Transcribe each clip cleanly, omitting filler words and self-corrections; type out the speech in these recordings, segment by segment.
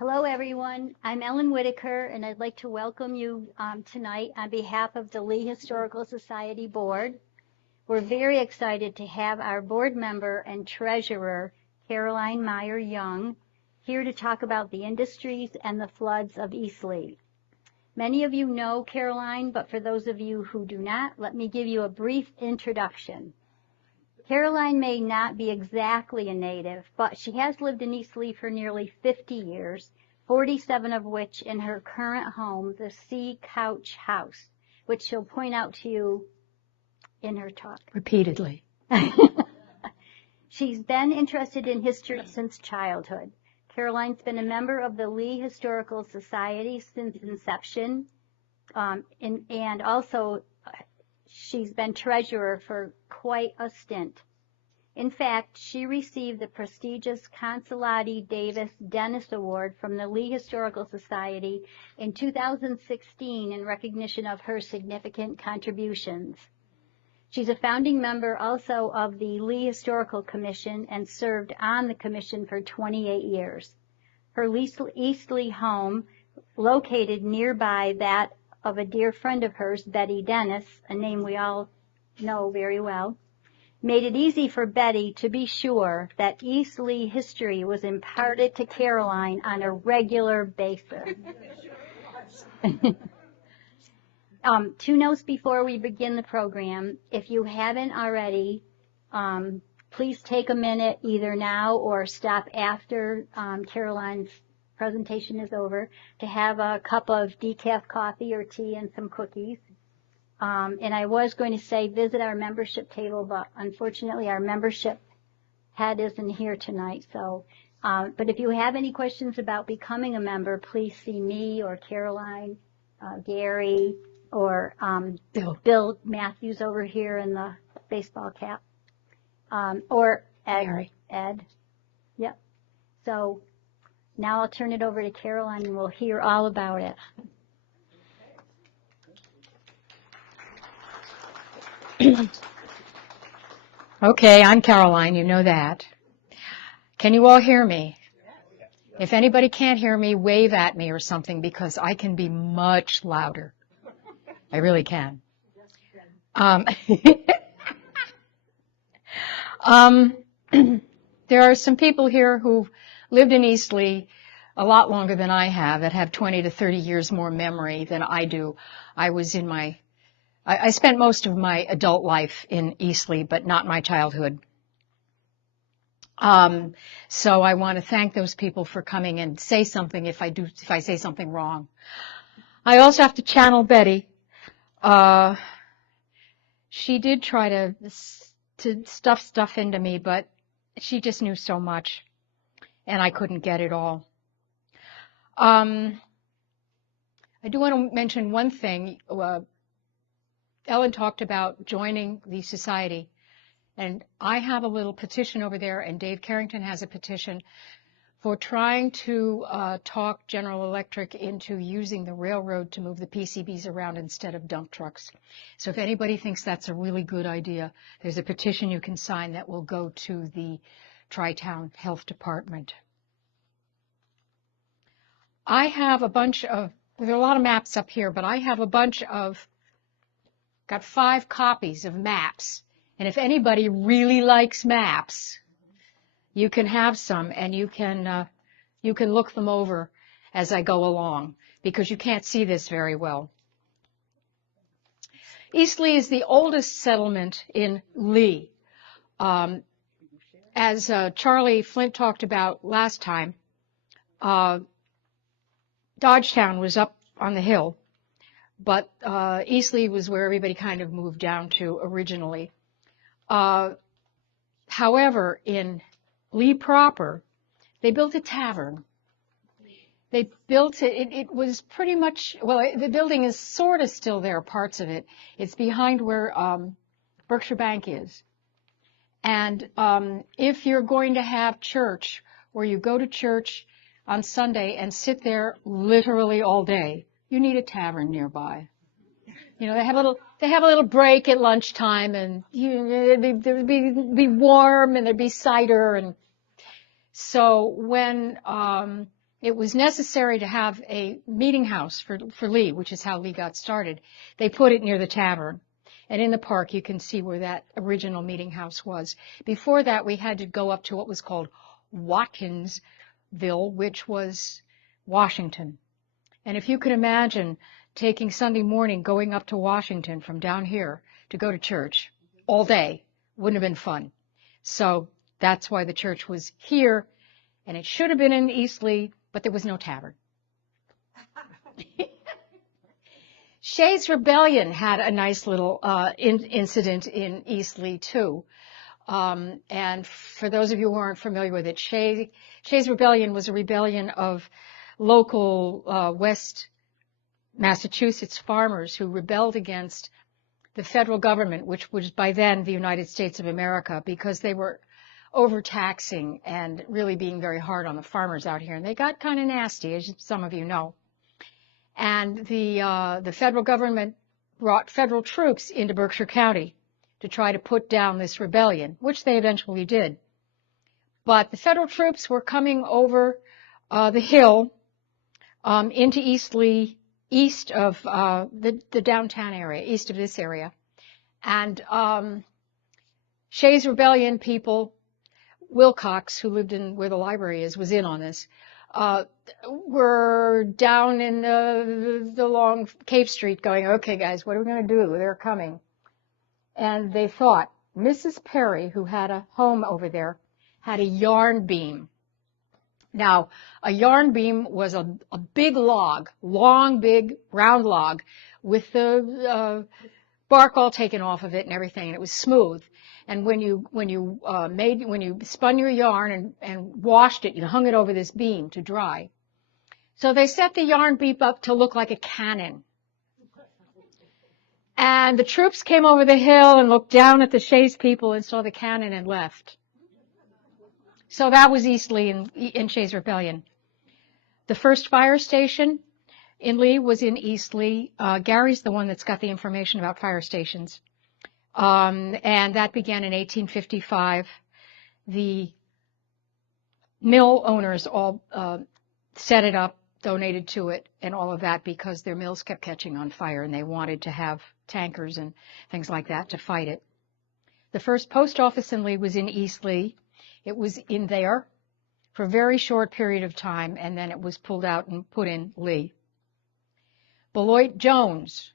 Hello, everyone. I'm Ellen Whitaker, and I'd like to welcome you tonight on behalf of the Lee Historical Society Board. We're very excited to have our board member and treasurer, Caroline Meyer Young, here to talk about the industries and the floods of East Lee. Many of you know Caroline, but for those of you who do not, let me give you a brief introduction. Caroline may not be exactly a native, but she has lived in East Lee for nearly 50 years, 47 of which in her current home, the Sea Couch House, which she'll point out to you in her talk. Repeatedly. She's been interested in history since childhood. Caroline's been a member of the Lee Historical Society since inception, and also she's been treasurer for quite a stint. In fact, she received the prestigious Consolati Davis Dennis Award from the Lee Historical Society in 2016 in recognition of her significant contributions. She's a founding member also of the Lee Historical Commission and served on the commission for 28 years. Her East Lee home, located nearby that of a dear friend of hers, Betty Dennis, a name we all know very well, made it easy for Betty to be sure that East Lee history was imparted to Caroline on a regular basis. Two notes before we begin the program. If you haven't already, please take a minute either now or stop after Caroline's presentation is over to have a cup of decaf coffee or tea and some cookies. And I was going to say visit our membership table, but unfortunately our membership head isn't here tonight. So, but if you have any questions about becoming a member, please see me or Caroline, Gary, or Bill Matthews over here in the baseball cap, or Ed. Gary. Ed. Yep. So now I'll turn it over to Caroline and we'll hear all about it. Okay, I'm Caroline, you know that. Can you all hear me? If anybody can't hear me, wave at me or something because I can be much louder. I really can. There are some people here who've lived in East Lee a lot longer than I have, that have 20 to 30 years more memory than I do. I spent most of my adult life in East Lee, but not my childhood. So I want to thank those people for coming and say something if I say something wrong. I also have to channel Betty. She did try to stuff stuff into me, but she just knew so much, and I couldn't get it all. I do want to mention one thing. Ellen talked about joining the society, and I have a little petition over there, and Dave Carrington has a petition for trying to talk General Electric into using the railroad to move the PCBs around instead of dump trucks. So if anybody thinks that's a really good idea, there's a petition you can sign that will go to the Tri-Town Health Department. I have a bunch of, there are a lot of maps up here, but I have a bunch of, got 5 copies of maps. And if anybody really likes maps, you can have some, and you can look them over as I go along, because you can't see this very well. East Lee is the oldest settlement in Lee. As Charlie Flint talked about last time, Dodgetown was up on the hill, but East Lee was where everybody kind of moved down to originally. However, in Lee proper, they built a tavern. They built it, it was pretty much, well, the building is sort of still there, parts of it. It's behind where Berkshire Bank is. And if you're going to have church, where you go to church on Sunday and sit there literally all day, you need a tavern nearby. You know, they have a little break at lunchtime, and there'd be warm, and there'd be cider. And so when it was necessary to have a meeting house for Lee, which is how Lee got started. They put it near the tavern. And in the park, you can see where that original meeting house was. Before that, we had to go up to what was called Watkinsville, which was Washington. And if you can imagine taking Sunday morning, going up to Washington from down here to go to church all day, wouldn't have been fun. So that's why the church was here, and it should have been in Eastleigh, but there was no tavern. Shays' Rebellion had a nice little incident in Eastleigh, too. And for those of you who aren't familiar with it, Shays' Rebellion was a rebellion of local West Massachusetts farmers who rebelled against the federal government, which was by then the United States of America, because they were overtaxing and really being very hard on the farmers out here. And they got kind of nasty, as some of you know. And the federal government brought federal troops into Berkshire County to try to put down this rebellion, which they eventually did. But the federal troops were coming over the hill into Eastleigh, east of the downtown area, east of this area. And Shays' Rebellion people, Wilcox, who lived in where the library is, was in on this. Were down in the long Cape Street going, okay, guys, what are we going to do? They're coming. And they thought, Mrs. Perry, who had a home over there, had a yarn beam. Now, a yarn beam was a big log, long, big, round log, with the bark all taken off of it and everything, and it was smooth. And when you spun your yarn and washed it, you hung it over this beam to dry. So they set the yarn beam up to look like a cannon. And the troops came over the hill and looked down at the Shays people and saw the cannon and left. So that was Eastleigh in Shays' Rebellion. The first fire station in Lee was in Eastleigh. Gary's the one that's got the information about fire stations. And that began in 1855. The mill owners all set it up, donated to it, and all of that because their mills kept catching on fire, and they wanted to have tankers and things like that to fight it. The first post office in Lee was in Eastleigh. It was in there for a very short period of time, and then it was pulled out and put in Lee. Beloit Jones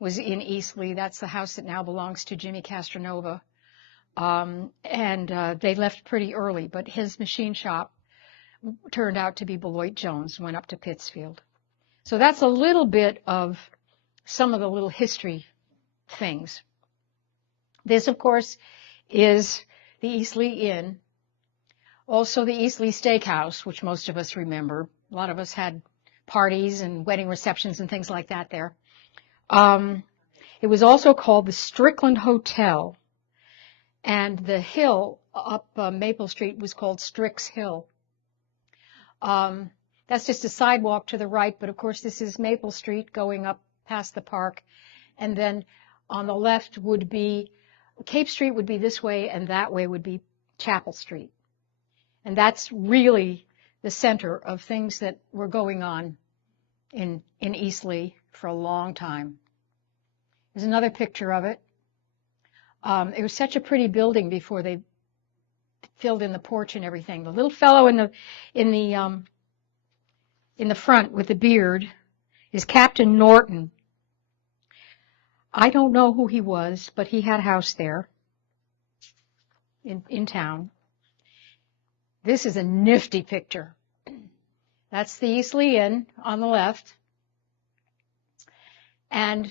was in Eastleigh. That's the house that now belongs to Jimmy Castronova. They left pretty early, but his machine shop turned out to be Beloit Jones, went up to Pittsfield. So that's a little bit of some of the little history things. This, of course, is the Eastleigh Inn. Also the Eastleigh Steakhouse, which most of us remember. A lot of us had parties and wedding receptions and things like that there. It was also called the Strickland Hotel, and the hill up Maple Street was called Strick's Hill. That's just a sidewalk to the right, but of course this is Maple Street going up past the park, and then on the left would be Cape Street would be this way, and that way would be Chapel Street. And that's really the center of things that were going on in Eastleigh for a long time. There's another picture of it. It was such a pretty building before they filled in the porch and everything. The little fellow in the front with the beard is Captain Norton. I don't know who he was, but he had a house there in town. This is a nifty picture. That's the Eastleigh Inn on the left. And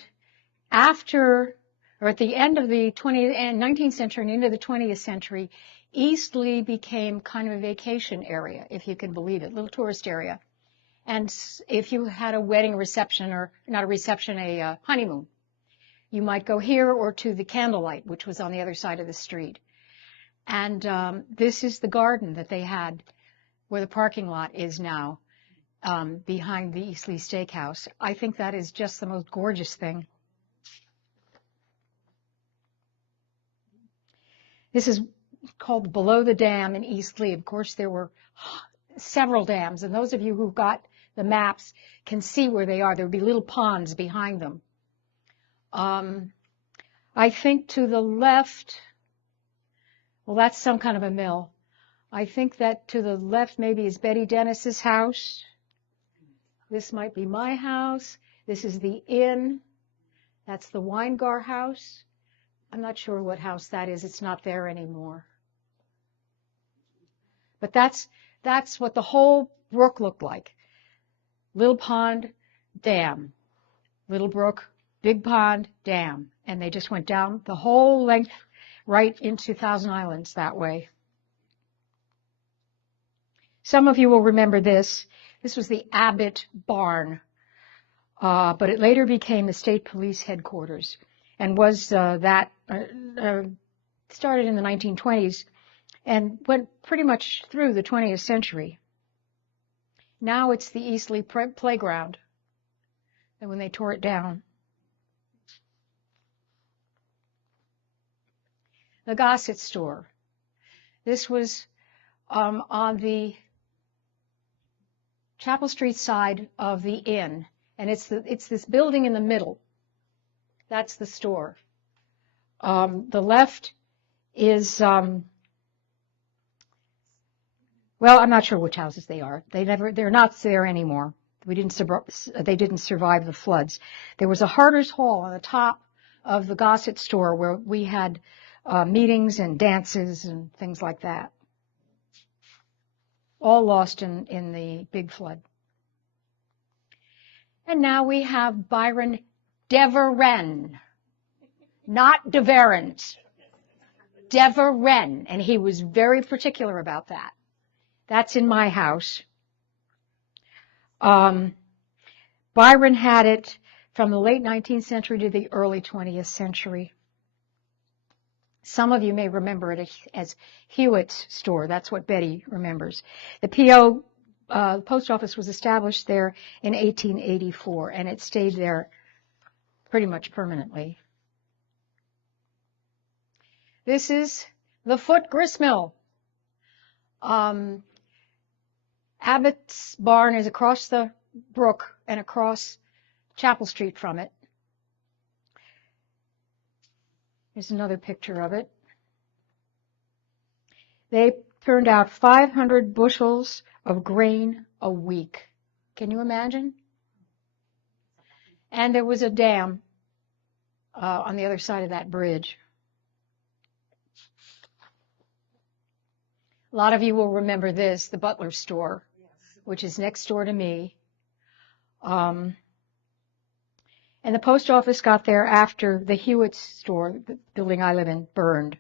after, or at the end of the 19th century and into the 20th century, Eastleigh became kind of a vacation area, if you can believe it, little tourist area. And if you had a wedding reception, or not a reception, a honeymoon, you might go here or to the Candlelight, which was on the other side of the street. And this is the garden that they had where the parking lot is now, behind the Eastleigh Steakhouse. I think that is just the most gorgeous thing. This is called Below the Dam in Eastleigh. Of course, there were several dams, and those of you who've got the maps can see where they are. There would be little ponds behind them. I think to the left, well, that's some kind of a mill. I think that to the left maybe is Betty Dennis's house. This might be my house. This is the inn. That's the Weingar house. I'm not sure what house that is. It's not there anymore. But that's what the whole brook looked like. Little pond, dam. Little brook, big pond, dam. And they just went down the whole length right into Thousand Islands that way. Some of you will remember this. This was the Abbott Barn, but it later became the state police headquarters and was started in the 1920s and went pretty much through the 20th century. Now it's the Eastleigh Playground, and when they tore it down. The Gossett Store. This was on the Chapel Street side of the inn, and it's this building in the middle. That's the store. The left is well, I'm not sure which houses they are. They're not there anymore. They didn't survive the floods. There was a Harder's Hall on the top of the Gossett Store where we had meetings and dances and things like that. All lost in the big flood. And now we have Byron Deveren, not Deverens, Deveren, and he was very particular about that. That's in my house. Byron had it from the late 19th century to the early 20th century. Some of you may remember it as Hewitt's store. That's what Betty remembers. The post office was established there in 1884, and it stayed there pretty much permanently. This is the Foot Gristmill. Abbott's Barn is across the brook and across Chapel Street from it. Here's another picture of it. They turned out 500 bushels of grain a week. Can you imagine? And there was a dam on the other side of that bridge. A lot of you will remember this, the Butler store, which is next door to me. And the post office got there after the Hewitt store, the building I live in, burned.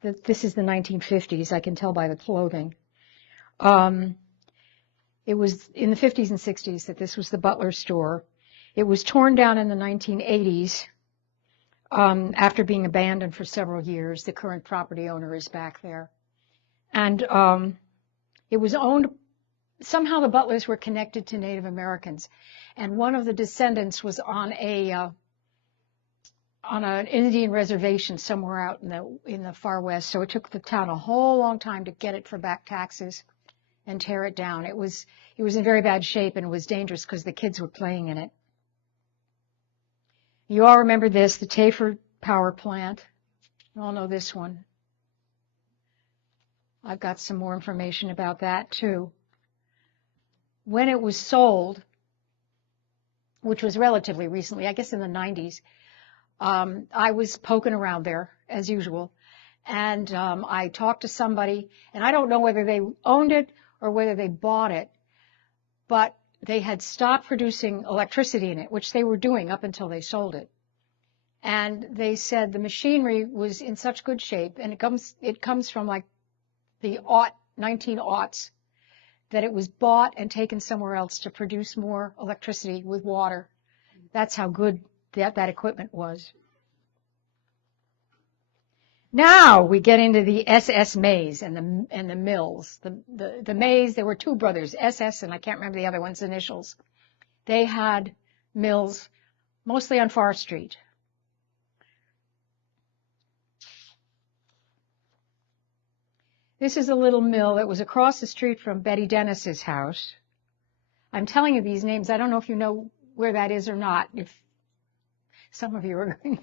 This is the 1950s. I can tell by the clothing. It was in the 50s and 60s that this was the Butler store. It was torn down in the 1980s after being abandoned for several years. The current property owner is back there. And it was owned, somehow the Butlers were connected to Native Americans. And one of the descendants was on an Indian reservation somewhere out in the far west. So it took the town a whole long time to get it for back taxes and tear it down. It was in very bad shape, and it was dangerous because the kids were playing in it. You all remember this, the Tayford power plant. You all know this one. I've got some more information about that too. When it was sold, which was relatively recently, I guess in the 90s, I was poking around there as usual, and I talked to somebody, and I don't know whether they owned it or whether they bought it, but they had stopped producing electricity in it, which they were doing up until they sold it. And they said the machinery was in such good shape, and it comes from like the 1900s, that it was bought and taken somewhere else to produce more electricity with water. That's how good that equipment was. Now we get into the SS Mays and the mills. The Mays, there were two brothers, SS, and I can't remember the other one's initials. They had mills mostly on Forest Street. This is a little mill that was across the street from Betty Dennis's house. I'm telling you these names. I don't know if you know where that is or not. If some of you are going.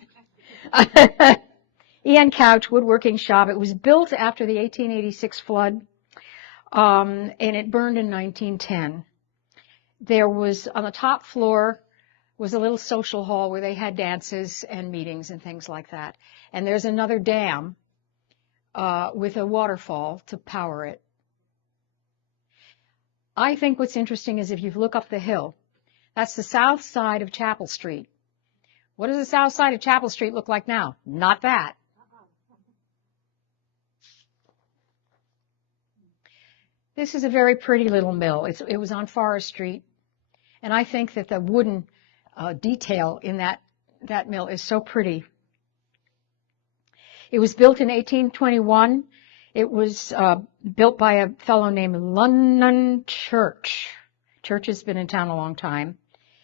Ian Couch Woodworking Shop. It was built after the 1886 flood, and it burned in 1910. There was, on the top floor, was a little social hall where they had dances and meetings and things like that. And there's another dam with a waterfall to power it. I think what's interesting is if you look up the hill, that's the south side of Chapel Street. What does the south side of Chapel Street look like now? Not that. This is a very pretty little mill. It was on Forest Street. And I think that the wooden detail in that mill is so pretty. It was built in 1821. It was built by a fellow named London Church. Church has been in town a long time.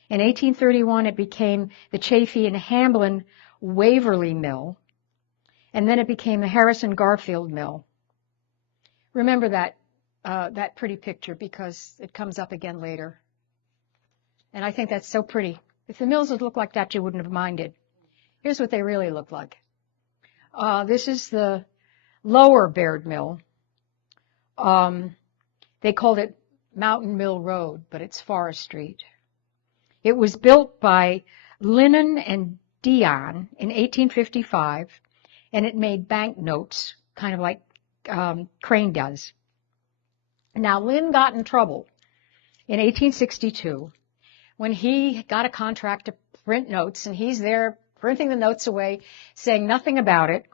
In 1831, it became the Chaffee and Hamblin Waverly Mill, and then it became the Harrison Garfield Mill. Remember that pretty picture because it comes up again later. And I think that's so pretty. If the mills would look like that, you wouldn't have minded. Here's what they really look like. This is the lower Baird Mill. They called it Mountain Mill Road, but it's Forest Street. It was built by Linnan and Dion in 1855, and it made banknotes, kind of like Crane does. Now, Lynn got in trouble in 1862 when he got a contract to print notes, and he's there printing the notes away, saying nothing about it,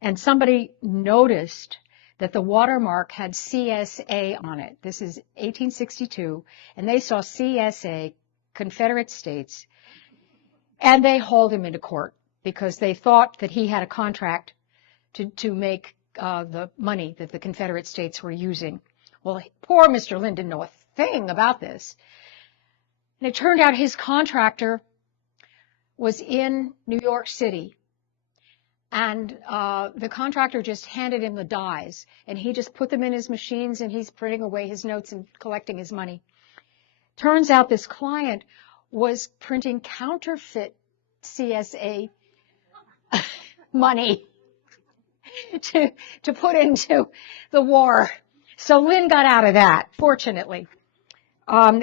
and somebody noticed that the watermark had CSA on it. This is 1862, and they saw CSA, Confederate States, and they hauled him into court because they thought that he had a contract to make the money that the Confederate States were using. Well, poor Mr. Lynn didn't know a thing about this. And it turned out his contractor was in New York City, and the contractor just handed him the dies, and he just put them in his machines, and he's printing away his notes and collecting his money. Turns out this client was printing counterfeit CSA money to put into the war. So Lynn got out of that, fortunately. That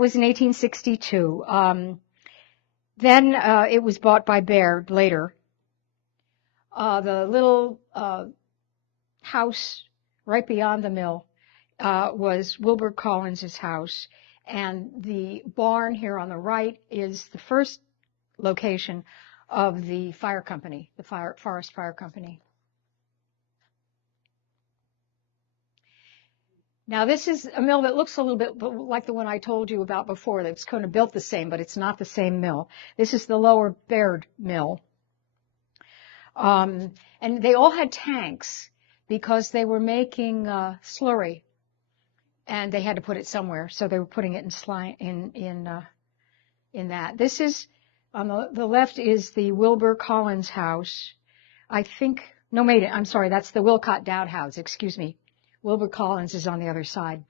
was in 1862. Then it was bought by Baird later. The little house right beyond the mill was Wilbur Collins's house, and the barn here on the right is the first location of the fire company, the Forest Fire Company. Now, this is a mill that looks a little bit like the one I told you about before. That's kind of built the same, but it's not the same mill. This is the lower Baird Mill. And they all had tanks because they were making slurry, and they had to put it somewhere, so they were putting it in that. This is on the left is the Wilbur Collins house. I'm sorry, that's the Wilcott Dowd house. Excuse me. Wilbur Collins is on the other side.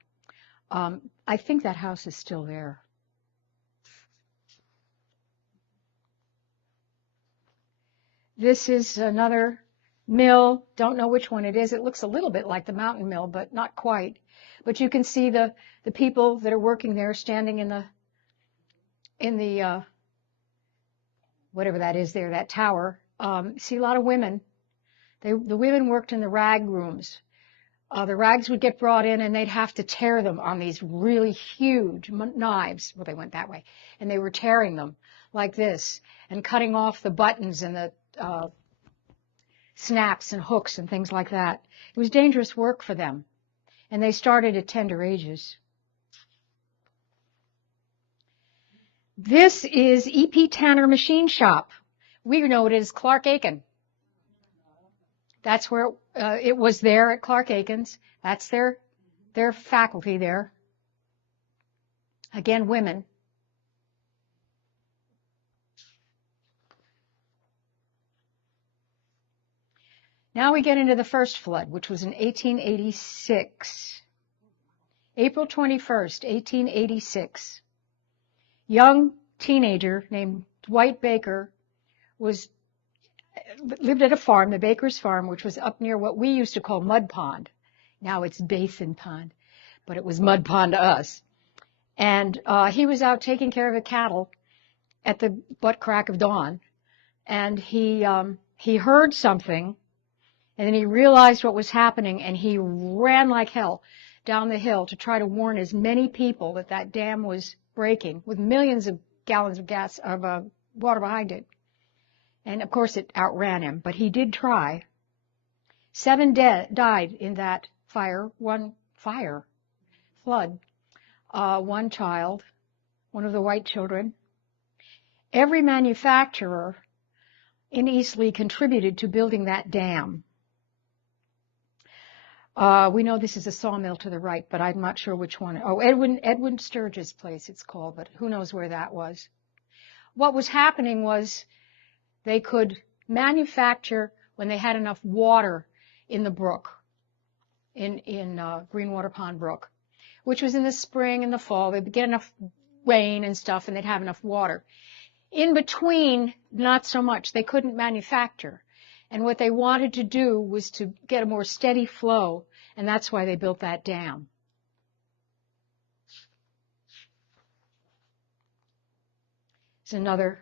I think that house is still there. This is another mill. Don't know which one it is. It looks a little bit like the Mountain Mill, but not quite. But you can see the people that are working there standing in the whatever that is there, that tower. See a lot of women. The women worked in the rag rooms. The rags would get brought in, and they'd have to tear them on these really huge knives. Well, they went that way. And they were tearing them like this and cutting off the buttons and the snaps and hooks and things like that. It was dangerous work for them. And they started at tender ages. This is E.P. Tanner Machine Shop. We know it as Clark Aiken. That's where it was there at Clark Aiken's. That's their faculty there. Again, women. Now we get into the first flood, which was in 1886. April 21st, 1886. Young teenager named Dwight Baker lived at a farm, the Baker's Farm, which was up near what we used to call Mud Pond. Now it's Basin Pond, but it was Mud Pond to us. And he was out taking care of the cattle at the butt crack of dawn, and he heard something, and then he realized what was happening, and he ran like hell down the hill to try to warn as many people that that dam was breaking, with millions of gallons of water behind it. And of course it outran him, but he did try. 7 died in that flood. One child, one of the white children. Every manufacturer in Eastleigh contributed to building that dam. We know this is a sawmill to the right, but I'm not sure which one. Oh, Edwin Sturge's place it's called, but who knows where that was. What was happening was they could manufacture when they had enough water in the brook, in Greenwater Pond Brook, which was in the spring and the fall. They'd get enough rain and stuff, and they'd have enough water. In between, not so much. They couldn't manufacture. And what they wanted to do was to get a more steady flow, and that's why they built that dam. It's another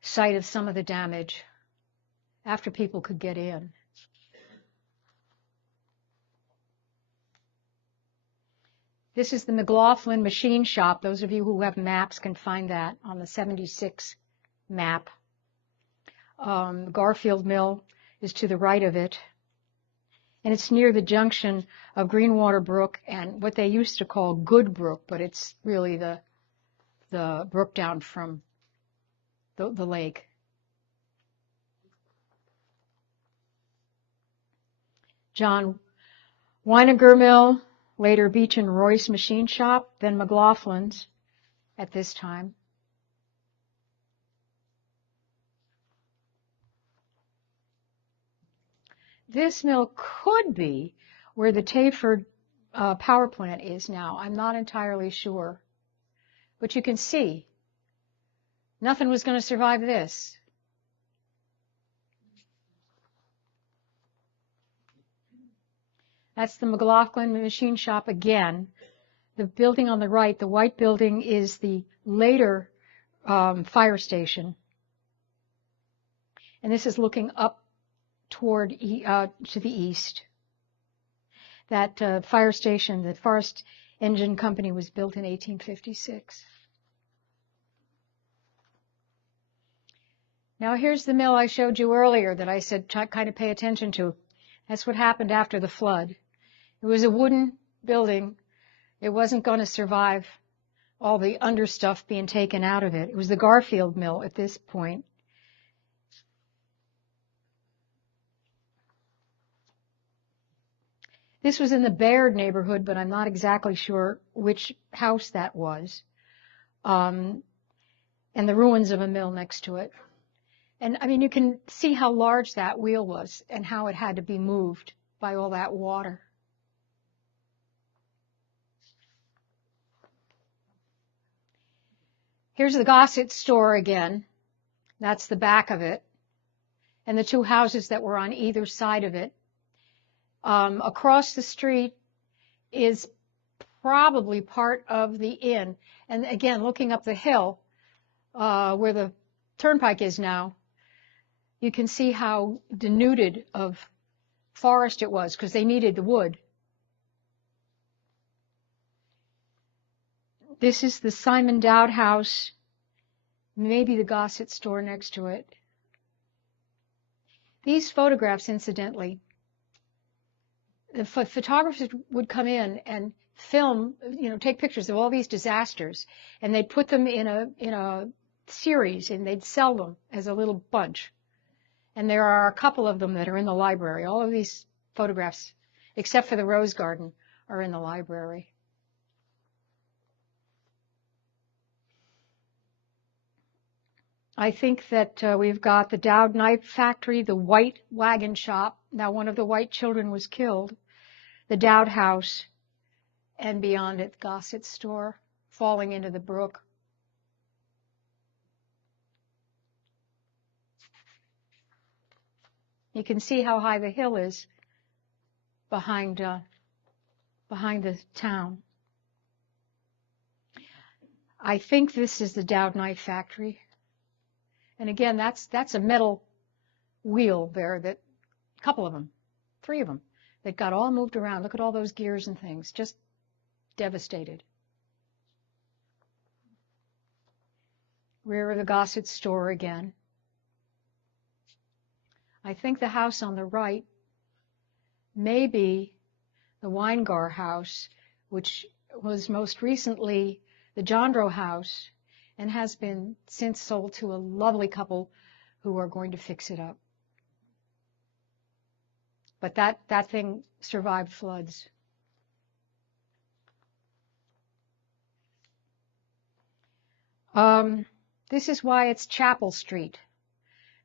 site of some of the damage after people could get in. This is the McLaughlin Machine Shop. Those of you who have maps can find that on the 76 map. Garfield Mill is to the right of it, and it's near the junction of Greenwater Brook and what they used to call Good Brook, but it's really the brook down from the lake. John Weininger Mill, later Beach and Royce Machine Shop, then McLaughlin's at this time. This mill could be where the Tayford power plant is now. I'm not entirely sure. But you can see, nothing was going to survive this. That's the McLaughlin Machine Shop again. The building on the right, the white building, is the later fire station. And this is looking up toward to the east. That fire station, the Forest Engine Company, was built in 1856. Now here's the mill I showed you earlier that I said kind of pay attention to. That's what happened after the flood. It was a wooden building. It wasn't going to survive all the understuff being taken out of it. It was the Garfield Mill at this point. This was in the Baird neighborhood, but I'm not exactly sure which house that was. And the ruins of a mill next to it. And I mean, you can see how large that wheel was and how it had to be moved by all that water. Here's the Gossett store again. That's the back of it. And the two houses that were on either side of it. Across the street is probably part of the inn. And again, looking up the hill where the turnpike is now, you can see how denuded of forest it was because they needed the wood. This is the Simon Dowd house, maybe the Gossett store next to it. These photographs, incidentally, the photographers would come in and film, take pictures of all these disasters, and they'd put them in a series, and they'd sell them as a little bunch. And there are a couple of them that are in the library. All of these photographs, except for the Rose Garden, are in the library. I think that we've got the Dowd Knife Factory, the White Wagon Shop. Now, one of the white children was killed. The Dowd House, and beyond it, Gossett's store, falling into the brook. You can see how high the hill is behind the town. I think this is the Dowd Knife Factory. And again, that's a metal wheel there, that a couple of them, 3 of them, that got all moved around. Look at all those gears and things, just devastated. Rear of the Gossett store again. I think the house on the right may be the Weingar house, which was most recently the Jondro house and has been since sold to a lovely couple who are going to fix it up. But that thing survived floods. This is why it's Chapel Street.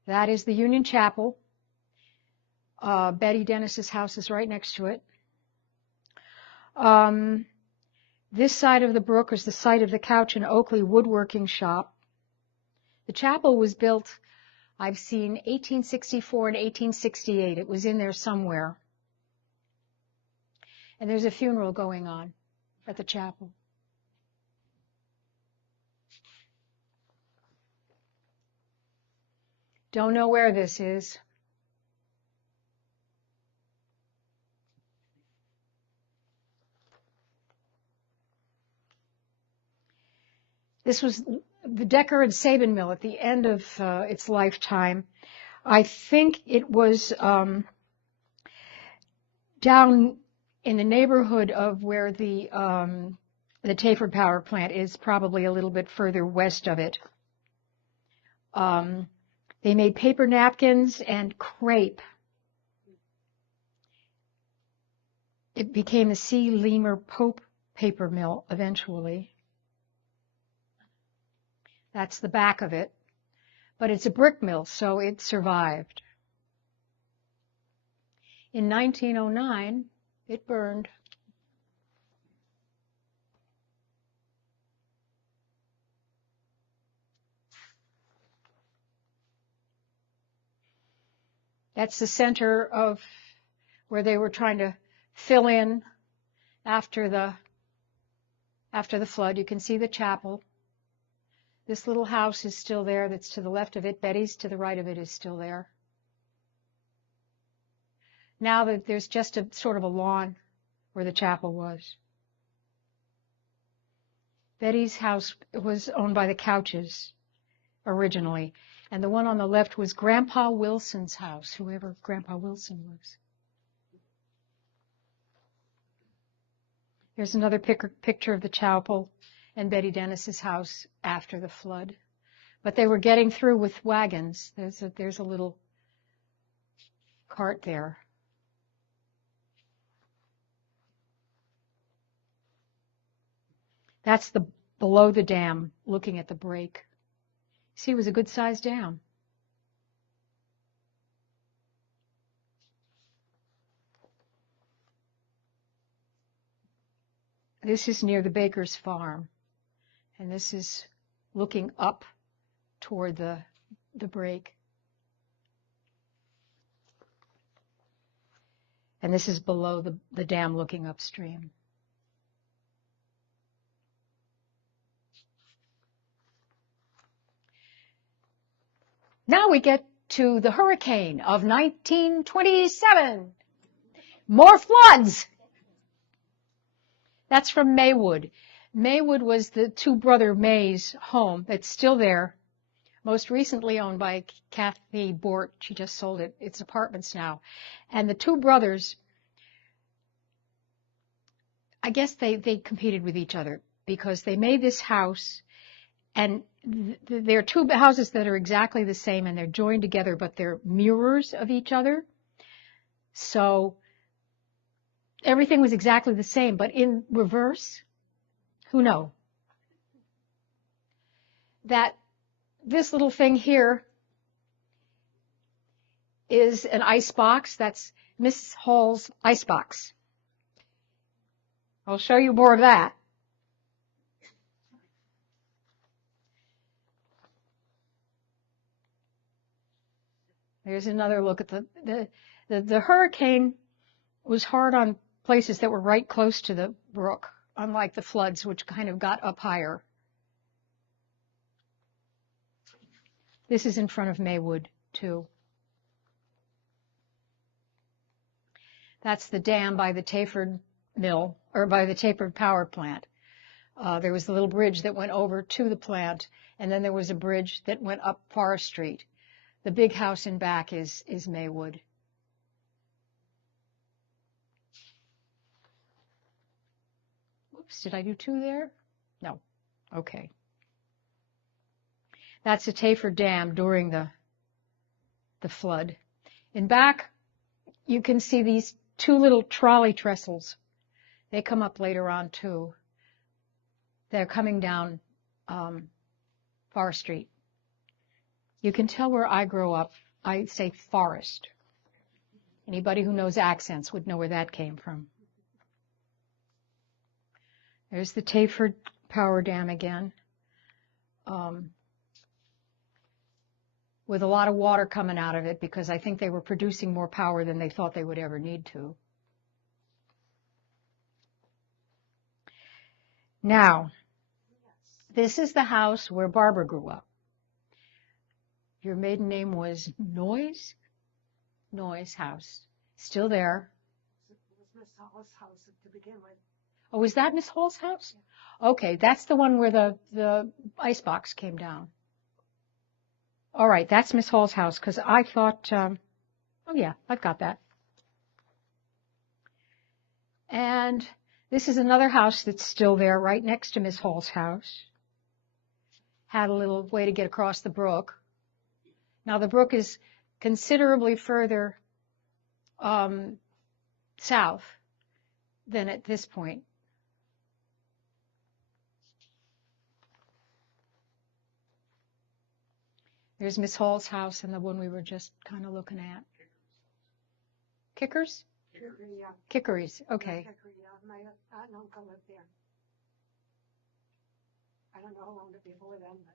That is the Union Chapel. Betty Dennis's house is right next to it. This side of the brook is the site of the Couch and Oakley woodworking shop. The chapel was built, I've seen, 1864 and 1868. It was in there somewhere. And there's a funeral going on at the chapel. Don't know where this is. This was the Decker and Sabin mill at the end of its lifetime. I think it was down in the neighborhood of where the Tayford power plant is, probably a little bit further west of it. They made paper napkins and crepe. It became the C. Leamer Pope paper mill eventually. That's the back of it. But it's a brick mill, so it survived. In 1909, it burned. That's the center of where they were trying to fill in after the flood. You can see the chapel. This little house is still there that's to the left of it. Betty's to the right of it is still there. Now that there's just a sort of a lawn where the chapel was. Betty's house was owned by the Couches originally. And the one on the left was Grandpa Wilson's house, whoever Grandpa Wilson was. Here's another picture of the chapel and Betty Dennis's house after the flood. But they were getting through with wagons. There's a little cart there. That's the below the dam, looking at the break. See, it was a good-sized dam. This is near the Baker's farm. And this is looking up toward the break. And this is below the dam looking upstream. Now we get to the hurricane of 1927. More floods. That's from Maywood. Maywood was the two-brother May's home that's still there, most recently owned by Kathy Bort. She just sold it. It's apartments now. And the two brothers, I guess they competed with each other because they made this house, and there are two houses that are exactly the same, and they're joined together, but they're mirrors of each other. So everything was exactly the same, but in reverse. Who knows? That this little thing here is an ice box. That's Miss Hall's ice box. I'll show you more of that. There's another look at the hurricane was hard on places that were right close to the brook, unlike the floods, which kind of got up higher. This is in front of Maywood, too. That's the dam by the Tayford mill, or by the Tayford power plant. There was a little bridge that went over to the plant, and then there was a bridge that went up Forest Street. The big house in back is Maywood. Oops, did I do two there? No. Okay. That's the Tayford Dam during the flood. In back, you can see these two little trolley trestles. They come up later on, too. They're coming down Forest Street. You can tell where I grew up. I say forest. Anybody who knows accents would know where that came from. There's the Tayford Power Dam again, with a lot of water coming out of it because I think they were producing more power than they thought they would ever need to. Now, this is the house where Barbara grew up. Your maiden name was Noyes? Noyes House. Still there. It was Miss Hall's house to begin with. Oh, is that Miss Hall's house? Okay, that's the one where the icebox came down. All right, that's Miss Hall's house, because I thought, oh yeah, I've got that. And this is another house that's still there, right next to Miss Hall's house. Had a little way to get across the brook. Now, the brook is considerably further south than at this point. There's Miss Hall's house and the one we were just kind of looking at. Kickers? Kickery, yeah. Kickeries, okay. Kickery, yeah. My aunt and uncle lived there. I don't know how long before then, but.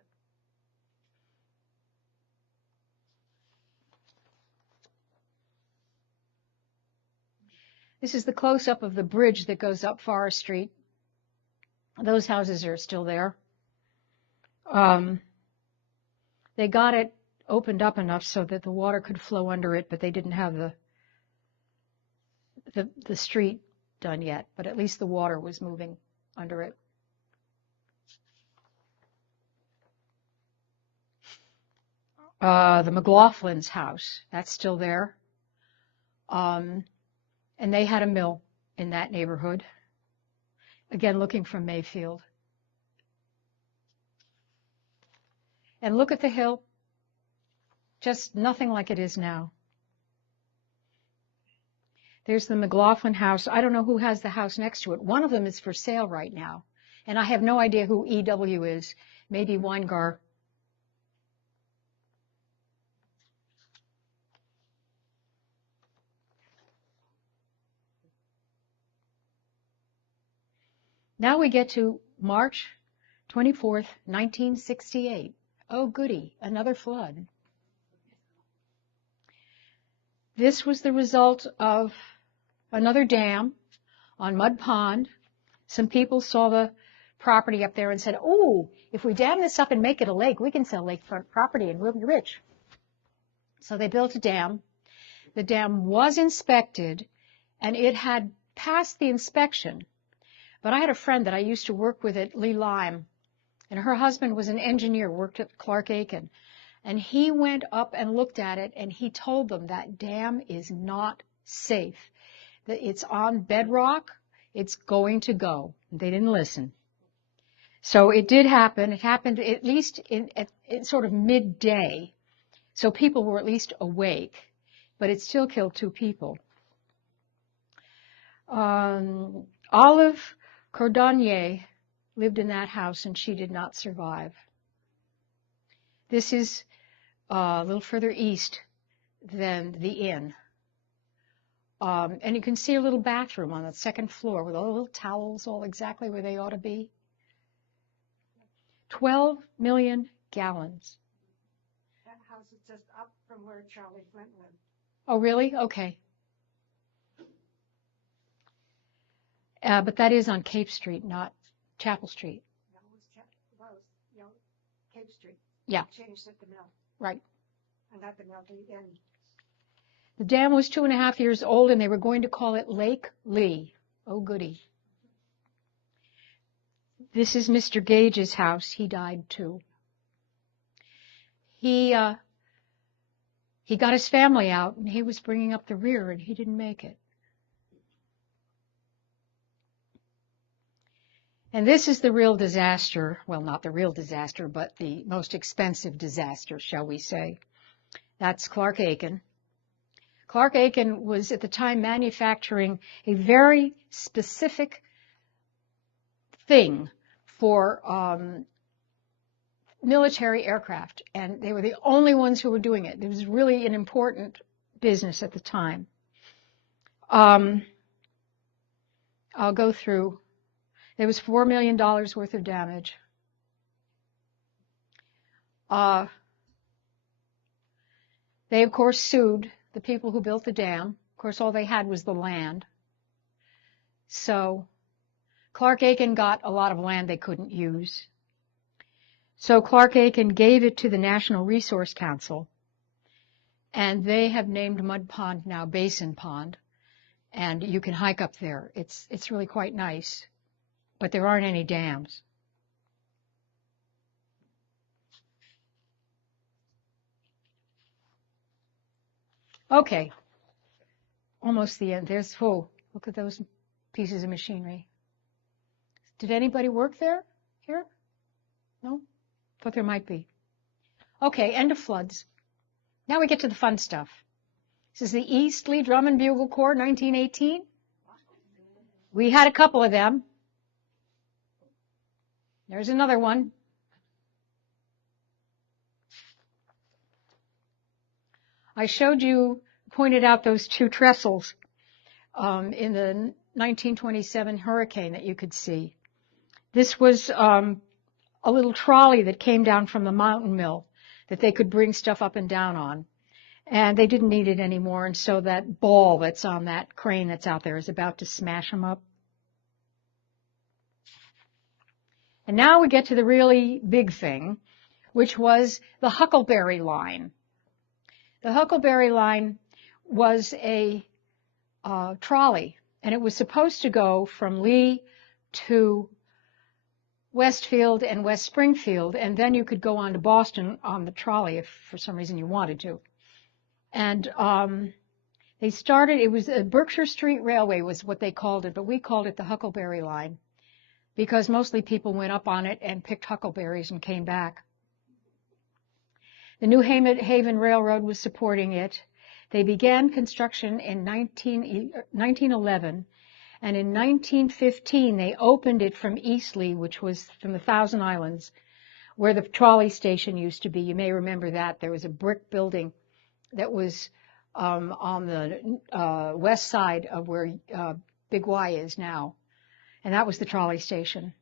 This is the close-up of the bridge that goes up Forest Street. Those houses are still there. They got it opened up enough so that the water could flow under it, but they didn't have the street done yet. But at least the water was moving under it. The McLaughlin's house, that's still there. And they had a mill in that neighborhood. Again, looking from Mayfield. And look at the hill. Just nothing like it is now. There's the McLaughlin house. I don't know who has the house next to it. One of them is for sale right now. And I have no idea who E.W. is. Maybe Weingar. Now we get to March 24th, 1968. Oh, goody, another flood. This was the result of another dam on Mud Pond. Some people saw the property up there and said, oh, if we dam this up and make it a lake, we can sell lakefront property and we'll be rich. So they built a dam. The dam was inspected, and it had passed the inspection. But I had a friend that I used to work with at Lee Lime, and her husband was an engineer, worked at Clark Aiken. And he went up and looked at it, and he told them that dam is not safe. That it's on bedrock, it's going to go. They didn't listen. So it did happen. It happened at least at sort of midday. So people were at least awake, but it still killed 2 people. Olive Cordonnier lived in that house, and she did not survive. This is a little further east than the inn. And you can see a little bathroom on the second floor with all the little towels all exactly where they ought to be. 12 million gallons. That house is just up from where Charlie Flint lived. Oh, really? Okay. But that is on Cape Street, not Chapel Street. No, you know, Cape Street. Yeah. Changed it to mill. Right. And not the mill, the inn. The dam was 2.5 years old, and they were going to call it Lake Lee. Oh, goody. This is Mr. Gage's house. He died, too. He got his family out, and he was bringing up the rear, and he didn't make it. And this is the real disaster. Well, not the real disaster, but the most expensive disaster, shall we say. That's Clark Aiken. Clark Aiken was at the time manufacturing a very specific thing for military aircraft, and they were the only ones who were doing it. It was really an important business at the time. I'll go through. There was $4 million worth of damage. They, of course, sued the people who built the dam. Of course, all they had was the land. So Clark Aiken got a lot of land they couldn't use. So Clark Aiken gave it to the National Resource Council, and they have named Mud Pond now Basin Pond, and you can hike up there. It's really quite nice, but there aren't any dams. Okay, almost the end. There's, oh, look at those pieces of machinery. Did anybody work there here? No? Thought there might be. Okay, end of floods. Now we get to the fun stuff. This is the East Lee Drum and Bugle Corps, 1918. We had a couple of them. There's another one. I showed you, pointed out those two trestles in the 1927 hurricane that you could see. This was a little trolley that came down from the mountain mill that they could bring stuff up and down on. And they didn't need it anymore, and so that ball that's on that crane that's out there is about to smash them up. And now we get to the really big thing, which was the Huckleberry Line. The Huckleberry Line was a trolley, and it was supposed to go from Lee to Westfield and West Springfield, and then you could go on to Boston on the trolley if for some reason you wanted to. And they started, it was a Berkshire Street Railway was what they called it, but we called it the Huckleberry Line because mostly people went up on it and picked huckleberries and came back. The New Haven Railroad was supporting it. They began construction in 1911, and in 1915 they opened it from Eastleigh, which was from the Thousand Islands, where the trolley station used to be. You may remember that. There was a brick building that was on the west side of where Big Y is now, and that was the trolley station.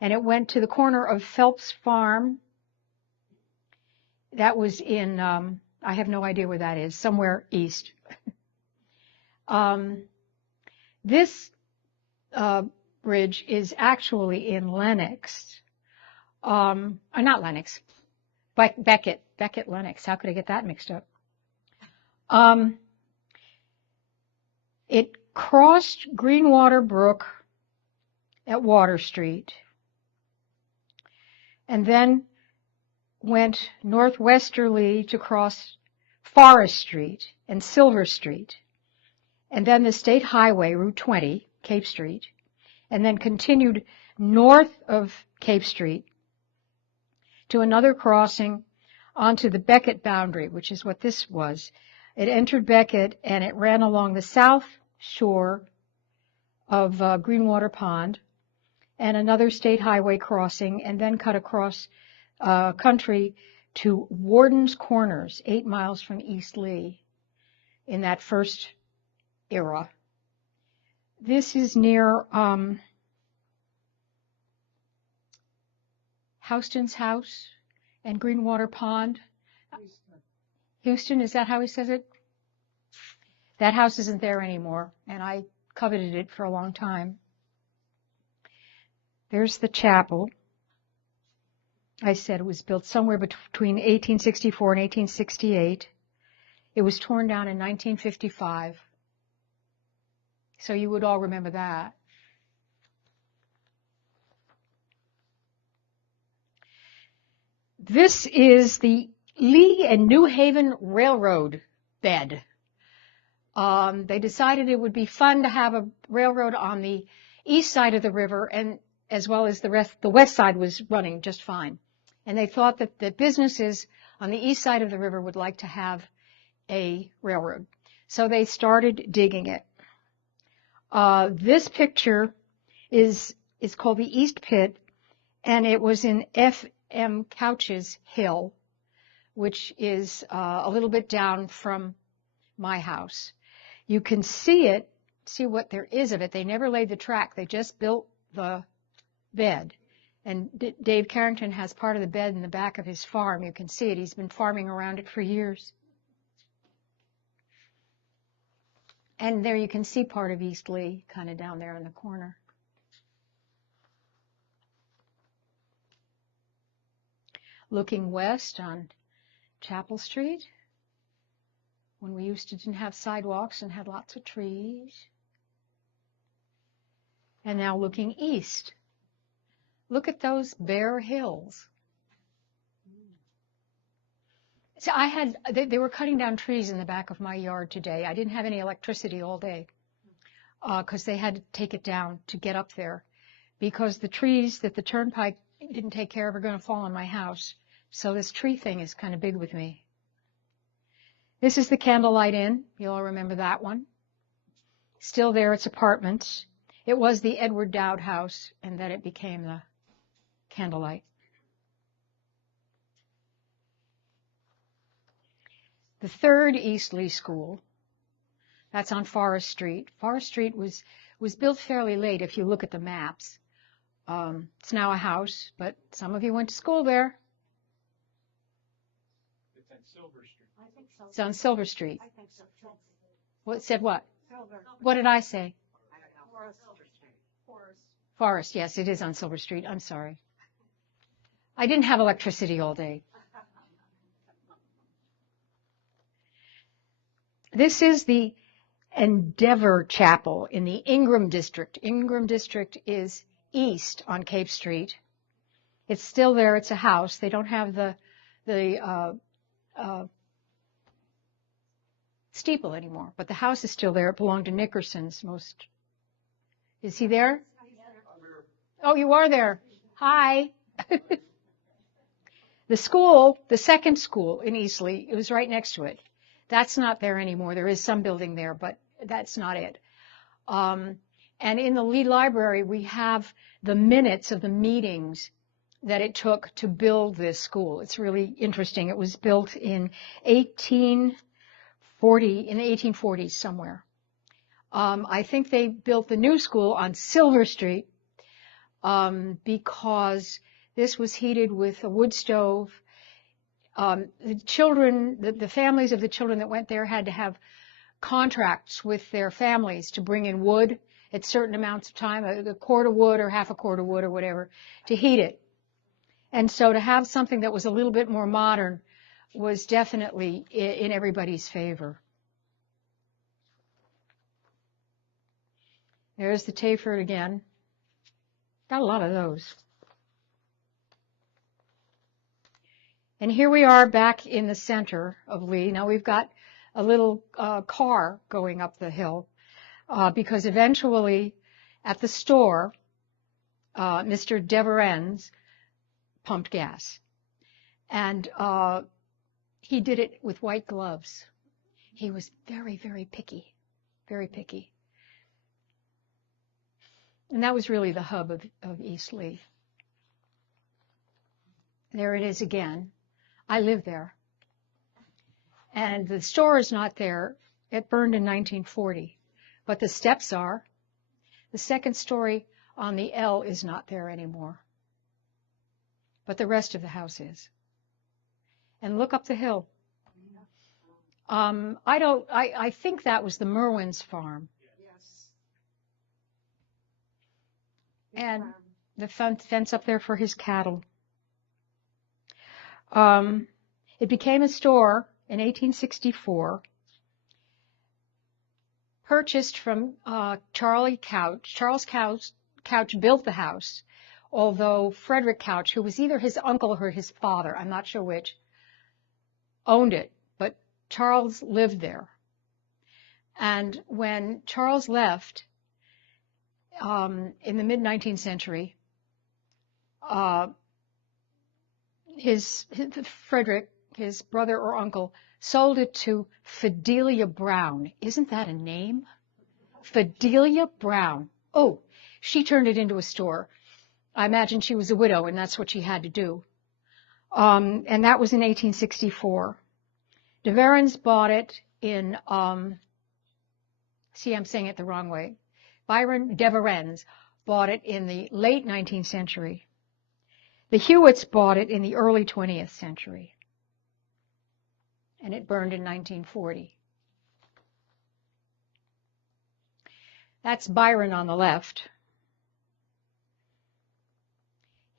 And it went to the corner of Phelps Farm. That was in, I have no idea where that is, somewhere east. This bridge is actually in Lenox. Not Lenox, Beckett Lenox. How could I get that mixed up? It crossed Greenwater Brook at Water Street and then went northwesterly to cross Forest Street and Silver Street, and then the State Highway, Route 20, Cape Street, and then continued north of Cape Street to another crossing onto the Beckett boundary, which is what this was. It entered Beckett, and it ran along the south shore of Greenwater Pond, and another state highway crossing, and then cut across country to Warden's Corners, 8 miles from East Lee, in that first era. This is near Houston's house and Greenwater Pond. Houston, is that how he says it? That house isn't there anymore, and I coveted it for a long time. There's the chapel. I said it was built somewhere between 1864 and 1868. It was torn down in 1955. So you would all remember that. This is the Lee and New Haven Railroad bed. They decided it would be fun to have a railroad on the east side of the river, and as well as the west side was running just fine. And they thought that the businesses on the east side of the river would like to have a railroad. So they started digging it. This picture is called the East Pit, and it was in F.M. Couch's hill, which is a little bit down from my house. You can see what there is of it. They never laid the track. They just built the bed. And Dave Carrington has part of the bed in the back of his farm. You can see it. He's been farming around it for years. And there you can see part of East Lee, kind of down there in the corner. Looking west on Chapel Street, when we didn't have sidewalks and had lots of trees. And now looking east. Look at those bare hills. So they were cutting down trees in the back of my yard today. I didn't have any electricity all day because they had to take it down to get up there because the trees that the turnpike didn't take care of are going to fall on my house. So this tree thing is kind of big with me. This is the Candlelight Inn. You all remember that one. Still there, it's apartments. It was the Edward Dowd House, and then it became the Candlelight. The third East Lee School, that's on Forest Street. Forest Street was built fairly late if you look at the maps. It's now a house, but some of you went to school there. It's on Silver Street. I think so. It's on Silver Street. I think so. What said what? Silver. What did I say? I don't know. Forest. Silver Street. Forest. Forest, yes, it is on Silver Street. I'm sorry. I didn't have electricity all day. This is the Endeavor Chapel in the Ingram District. Ingram District is east on Cape Street. It's still there. It's a house. They don't have the steeple anymore, but the house is still there. It belonged to Nickerson's most. Is he there? Oh, you are there. Hi. The school, the second school in East Lee, it was right next to it. That's not there anymore. There is some building there, but that's not it. And in the Lee Library, we have the minutes of the meetings that it took to build this school. It's really interesting. It was built in 1840, in the 1840s somewhere. I think they built the new school on Silver Street because this was heated with a wood stove. The children, the families of the children that went there had to have contracts with their families to bring in wood at certain amounts of time, a cord of wood or half a cord of wood or whatever, to heat it. And so to have something that was a little bit more modern was definitely in everybody's favor. There's the Tayford again. Got a lot of those. And here we are back in the center of Lee. Now we've got a little car going up the hill because eventually at the store, Mr. Deverenz pumped gas. And he did it with white gloves. He was very, very picky, very picky. And that was really the hub of East Lee. There it is again. I live there. And the store is not there. It burned in 1940. But the steps are. The second story on the L is not there anymore. But the rest of the house is. And look up the hill. I think that was the Merwin's farm. Yes. And the fence up there for his cattle. It became a store in 1864, purchased from Charles Couch built the house, although Frederick Couch, who was either his uncle or his father, I'm not sure which, owned it. But Charles lived there. And when Charles left in the mid-19th century, Frederick, his brother or uncle, sold it to Fidelia Brown. Isn't that a name? Fidelia Brown. Oh, she turned it into a store. I imagine she was a widow, and that's what she had to do. And that was in 1864. De Varens bought it in, see, I'm saying it the wrong way. Byron de Varens bought it in the late 19th century. The Hewitts bought it in the early 20th century. And it burned in 1940. That's Byron on the left.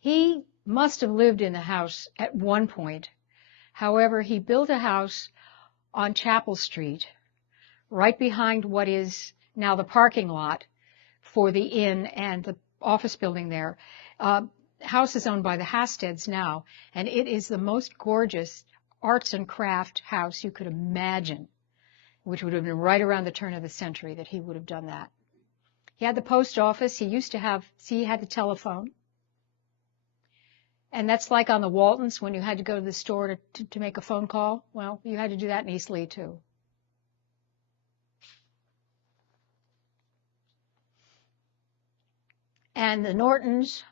He must have lived in the house at one point. However, he built a house on Chapel Street, right behind what is now the parking lot for the inn and the office building there. House is owned by the Hasteds now, and it is the most gorgeous arts and craft house you could imagine, which would have been right around the turn of the century that he would have done that. He had the post office. He had the telephone. And that's like on the Waltons when you had to go to the store to make a phone call. Well, you had to do that in East Lee, too. And the Nortons,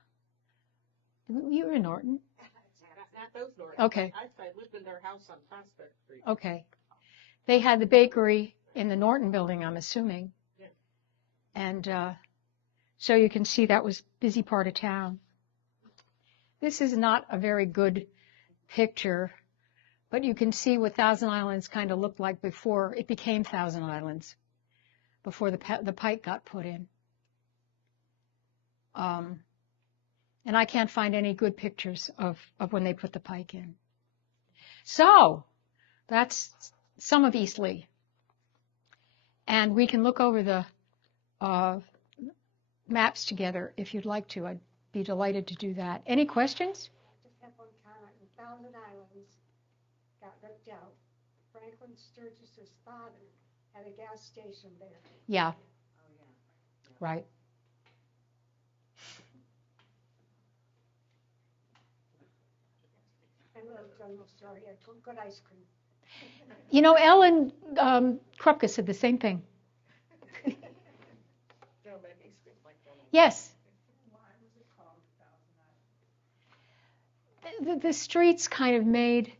you were in Norton. Not those Nortons. Okay. I lived in their house on Prospect Street. Okay. They had the bakery in the Norton building, I'm assuming. Yeah. And so you can see that was a busy part of town. This is not a very good picture, but you can see what Thousand Islands kind of looked like before it became Thousand Islands, before the pike got put in. And I can't find any good pictures of when they put the pike in. So that's some of East Lee. And we can look over the maps together if you'd like to. I'd be delighted to do that. Any questions? I just have one comment. When Thousand Islands got ripped out, Franklin Sturgis's father had a gas station there. Yeah. Oh, yeah. Right. And a little general story. I took good ice cream. You know, Ellen Krupke said the same thing. Yes. The streets kind of made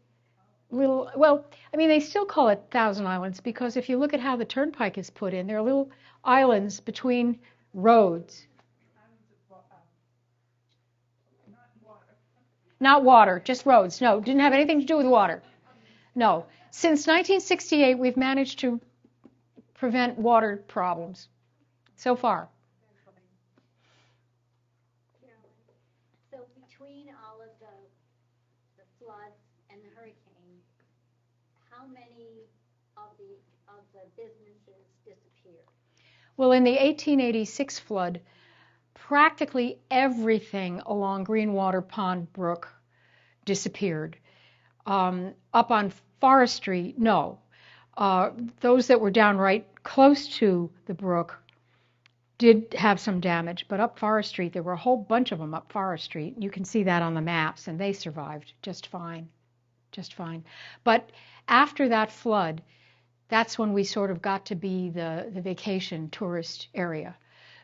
little, well, I mean, they still call it Thousand Islands because if you look at how the turnpike is put in, there are little islands between roads. Not water, just roads. No, didn't have anything to do with water. No. Since 1968, we've managed to prevent water problems so far. So between all of the floods and the hurricane, how many of the businesses disappeared? Well, in the 1886 flood, practically everything along Greenwater Pond Brook disappeared. Up on Forest Street, no. Those that were down right close to the brook did have some damage, but up Forest Street, there were a whole bunch of them up Forest Street. You can see that on the maps, and they survived just fine, just fine. But after that flood, that's when we sort of got to be the vacation tourist area,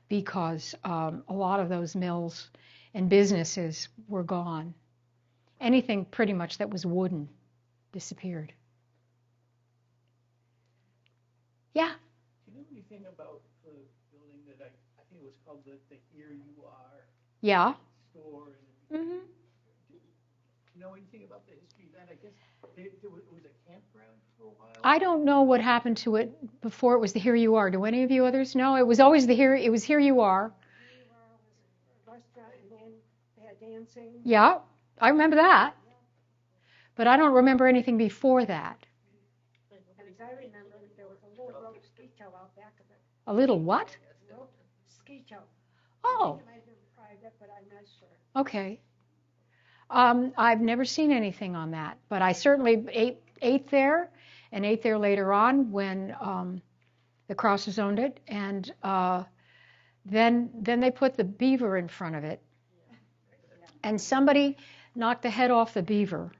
because a lot of those mills and businesses were gone. Anything pretty much that was wooden disappeared. Yeah. Do you know anything about the building that I think it was called the Here You Are Yeah. store? Mhm. Do you know anything about the history of that? I guess it was a campground for a while. I don't know what happened to it before it was the Here You Are. Do any of you others know? It was always it was Here You Are. Here was a restaurant, and then they had dancing. Yeah, I remember that. But I don't remember anything before that. And as I remember, there was a little rope ski tow out back of it. A little what? Rope ski tow. Oh, It might have been private, but I'm not sure. okay. I've never seen anything on that, but I certainly ate there and ate there later on when the Crosses owned it, and then they put the beaver in front of it, and somebody knocked the head off the beaver.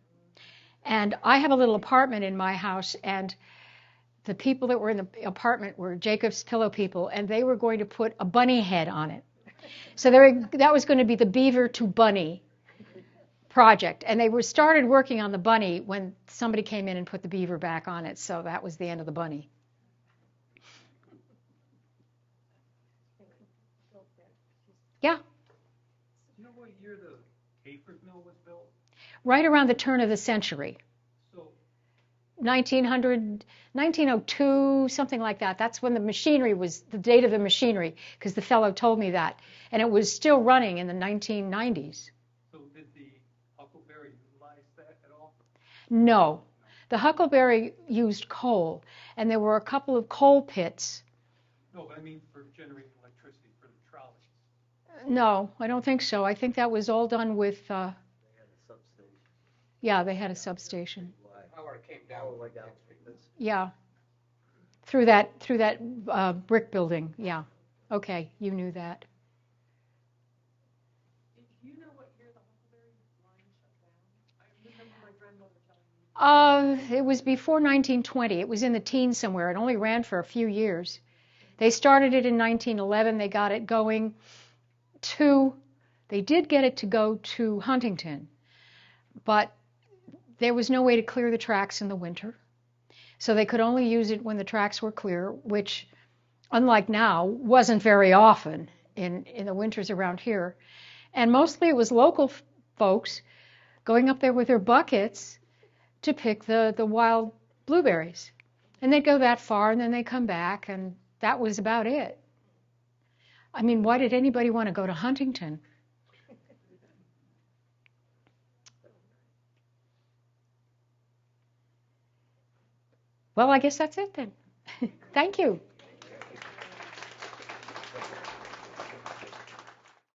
And I have a little apartment in my house, and the people that were in the apartment were Jacob's Pillow people, and they were going to put a bunny head on it. So that was going to be the beaver to bunny project, and they started working on the bunny when somebody came in and put the beaver back on it. So that was the end of the bunny. Yeah. Do you know what year the Hayford Mill was built? Right around the turn of the century. So 1900, 1902, something like that. That's when the machinery was, the date of the machinery, because the fellow told me that. And it was still running in the 1990s. so did the Huckleberry utilize that at all? No. The Huckleberry used coal, and there were a couple of coal pits. No, but I mean for generating electricity for the trolleys. No, I don't think so. I think that was all done with, They had a substation. yeah, they had a substation. Power came down. All the way down through this. Yeah. Through that brick building. Yeah. Okay, you knew that. Do you know what year the Huckleberry line shut down? I remember my grandmother telling me. It was before 1920. It was in the teens somewhere. It only ran for a few years. They started it in 1911. They got it going they did get it to go to Huntington, but there was no way to clear the tracks in the winter. So they could only use it when the tracks were clear, which, unlike now, wasn't very often in the winters around here. And mostly it was local folks going up there with their buckets to pick the wild blueberries. And they'd go that far, and then they'd come back, and that was about it. I mean, why did anybody want to go to Huntington? Well, I guess that's it then. Thank you.